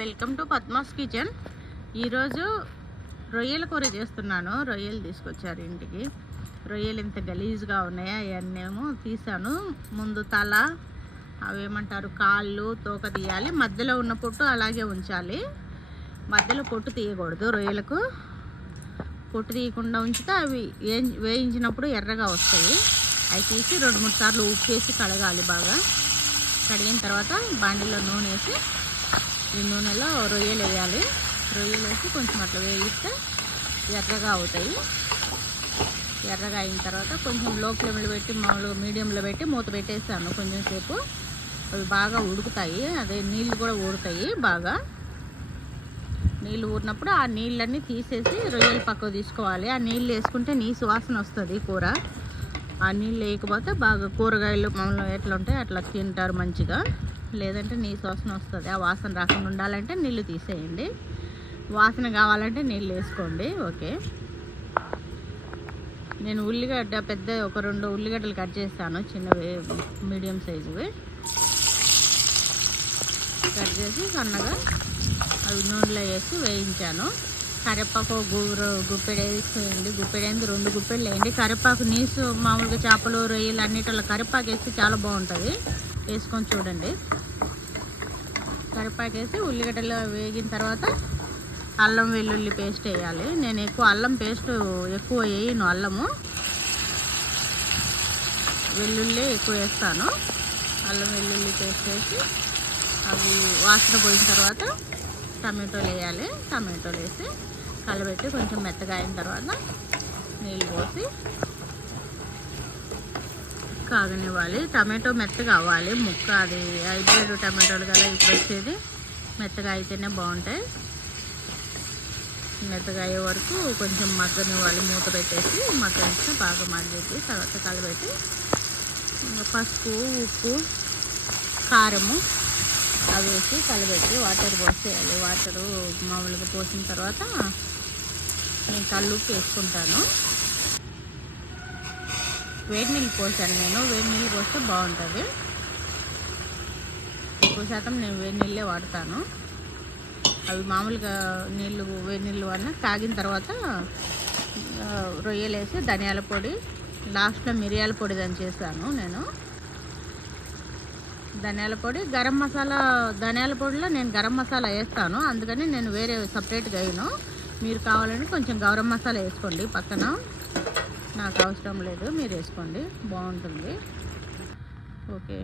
Welcome to Padma's kitchen. ఈరోజు రొయ్యల కూర చేస్తున్నాను. రొయ్యలు తీసుకొచ్చారు ఇంటికి. రొయ్యలు ఇంత గలీజ్గా ఉన్నాయా అవన్నేమో తీసాను. ముందు తల, అవేమంటారు కాళ్ళు, తోక తీయాలి. మధ్యలో ఉన్న పొట్టు అలాగే ఉంచాలి. మధ్యలో పొట్టు తీయకూడదు. రొయ్యలకు పొట్టు తీయకుండా ఉంచితే అవి వేయించినప్పుడు ఎర్రగా వస్తాయి. అవి తీసి 2-3 సార్లు ఉప్పు వేసి కడగాలి. బాగా కడిగిన తర్వాత బాండిలో నూనె వేసి ఈ నూనెలో రొయ్యలు వేయాలి. రొయ్యలు వేసి కొంచెం అట్లా వేయిస్తే ఎర్రగా అవుతాయి. ఎర్రగా అయిన తర్వాత కొంచెం లో ఫ్లేమ్లో పెట్టి మామూలుగా మీడియంలో పెట్టి మూత పెట్టేసాను. కొంచెం సేపు అవి బాగా ఉడుకుతాయి. అదే నీళ్ళు కూడా ఊరుతాయి. బాగా నీళ్ళు ఊరినప్పుడు ఆ నీళ్ళన్నీ తీసేసి రొయ్యలు పక్కకు తీసుకోవాలి. ఆ నీళ్ళు వేసుకుంటే నీసు వాసన వస్తుంది కూర. ఆ నీళ్ళు వేయకపోతే బాగా కూరగాయలు మామూలుగా ఎట్లా ఉంటాయి అట్లా తింటారు మంచిగా. లేదంటే నీసు వాసన వస్తుంది. ఆ వాసన రాకుండా ఉండాలంటే నీళ్ళు తీసేయండి. వాసన కావాలంటే నీళ్ళు వేసుకోండి. ఓకే, నేను ఉల్లిగడ్డ పెద్ద ఒక 2 ఉల్లిగడ్డలు కట్ చేస్తాను. చిన్నవి మీడియం సైజువి కట్ చేసి సన్నగా అవి నూనెలో వేసి వేయించాను. కరివేపాకు గుప్పెడు వేసేయండి. గుప్పెడైంది 2 గుప్పెళ్ళు వేయండి. కరివేపాకు నీసు మామూలుగా చేపలు రొయ్యలు అన్నిటిలో కరివేపాకు వేస్తే చాలా బాగుంటుంది. వేసుకొని చూడండి. కరివేపాకు వేసి ఉల్లిగడ్డలు వేగిన తర్వాత అల్లం వెల్లుల్లి పేస్ట్ వేయాలి. నేను ఎక్కువ అల్లం పేస్ట్ ఎక్కువ వేయను. అల్లము వెల్లుల్లి ఎక్కువ వేస్తాను. అల్లం వెల్లుల్లి పేస్ట్ వేసి అవి వాసన పోయిన తర్వాత టమాటోలు వేయాలి. టమాటోలు వేసి కలబెట్టి కొంచెం మెత్తగా అయిన తర్వాత నీళ్ళు పోసి కాగనివ్వాలి. టమాటో మెత్తగా అవ్వాలి. ముక్క అది హైబ్రిడ్ టమాటోలు కదా ఇప్పుడు వచ్చేది. మెత్తగా అయితేనే బాగుంటాయి. మెత్తగా అయ్యే వరకు కొంచెం మగ్గనివ్వాలి. మూత పెట్టేసి మగ్గనిస్తే బాగా మగ్గేసి తర్వాత కలబెట్టి పసుపు, ఉప్పు, కారము అవి వేసి కలబెట్టి వాటర్ పోసేయాలి. వాటరు మామూలుగా పోసిన తర్వాత నేను కల్లుప్పు వేసుకుంటాను. వేడి నీళ్ళు పోసాను నేను. వేడి నీళ్ళు పోస్తే బాగుంటుంది. ఎక్కువ శాతం నేను వేడి నీళ్ళే వాడతాను. అవి మామూలుగా నీళ్ళు వేడి నీళ్ళు అన్నా కాగిన తర్వాత రొయ్యలు వేసి ధనియాల పొడి, లాస్ట్లో మిరియాల పొడి దాన్ని చేశాను నేను. ధనియాల పొడి, గరం మసాలా. ధనియాల పొడిలో నేను గరం మసాలా వేస్తాను, అందుకని నేను వేరే సపరేట్గా వేయను. మీరు కావాలంటే కొంచెం గరం మసాలా వేసుకోండి పక్కన. నాకు అవసరం లేదు, మీరు వేసుకోండి, బాగుంటుంది. ఓకే.